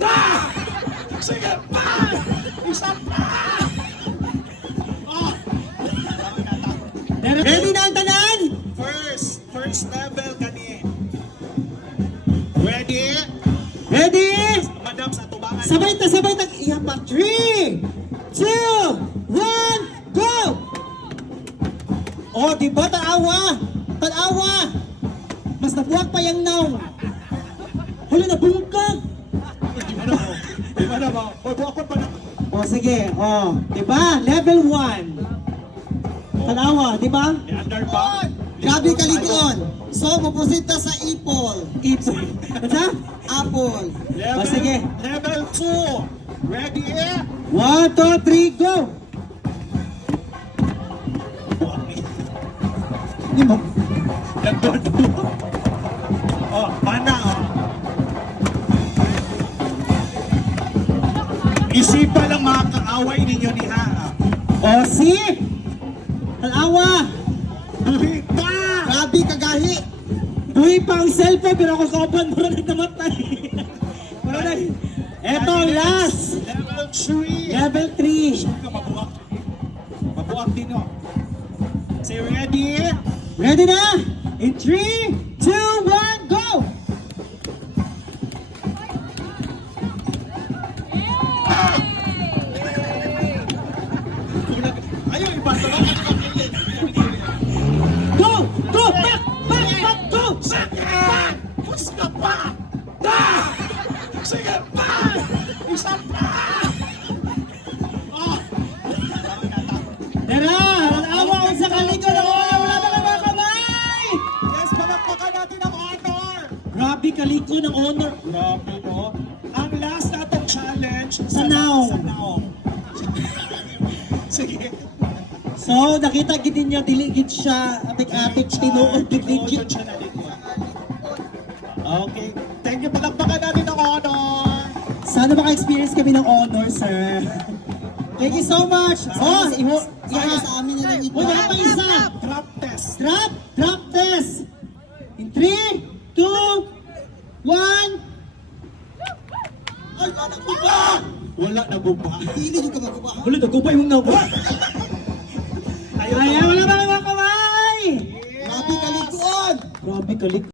Ah! Sige pa! Isa pa! Oh! Ready na ang tanan? First level kani. Ready? Ready? Madam sa tubangan. Sabay ta. Iya pa. 3, 2, 1, go! Oh, di ba? Tanawa! Mas nabuwag pa yung now. Hala, nabungkag! Di ba na ba? O, buwakot pa na. Oh, sige. Oh, di ba? Level 1. Tanawa, di ba? Under ba? Grabe kaligon. So, maposita sa Apple. Ipon. Ano? Apple. Level, O, sige. Level 2. Ready? 1, 2, 3, go! Hindi mo. Nagdodo. Oh, mana oh. Isipan lang mga kaaway ninyo ni Ha. Oh, si! Tanawa! Buhi pa! Grabe kagahi. Buhay pa ang cellphone pero ako sobrang mura na namatay. Mura na. Eto, last! Level 3. Level 3. Mabuak. Mabuak din oh. Say ready? Ready na? In 3, 2, 1, go! Ayaw, iba ito lang. Go! Go! Back! Go! Gusto pa! Da! Sige pa! Isa pa! Oh! Tara! Tanawa ko sa kalikod ako! Wala ba mga kamay? Yes, palakpakan natin ang honor! Grabe kalikod ng honor. Grabe, no? Ang last na itong challenge Sa now. Sa now. Sige. So, nakita gid ninyo diligid siya, atik-atik, tinuod diligid. Siya na dito. Okay. Thank you. Palakpakan natin ang honor! Sana maka-experience kami ng honor, sir. Thank you so much. Oh, Sana sa amin na lang ito. wala pa isa. Drop test. Drop test. In 3, 2, 1. Ay, anak ko ba? Wala na buba. Hindi nyo ka magkuba. Wala, nagkupay mong nawa. Ayaw Ay, wala ba mga kamay? Grabe kaligon. Grabe kalikod.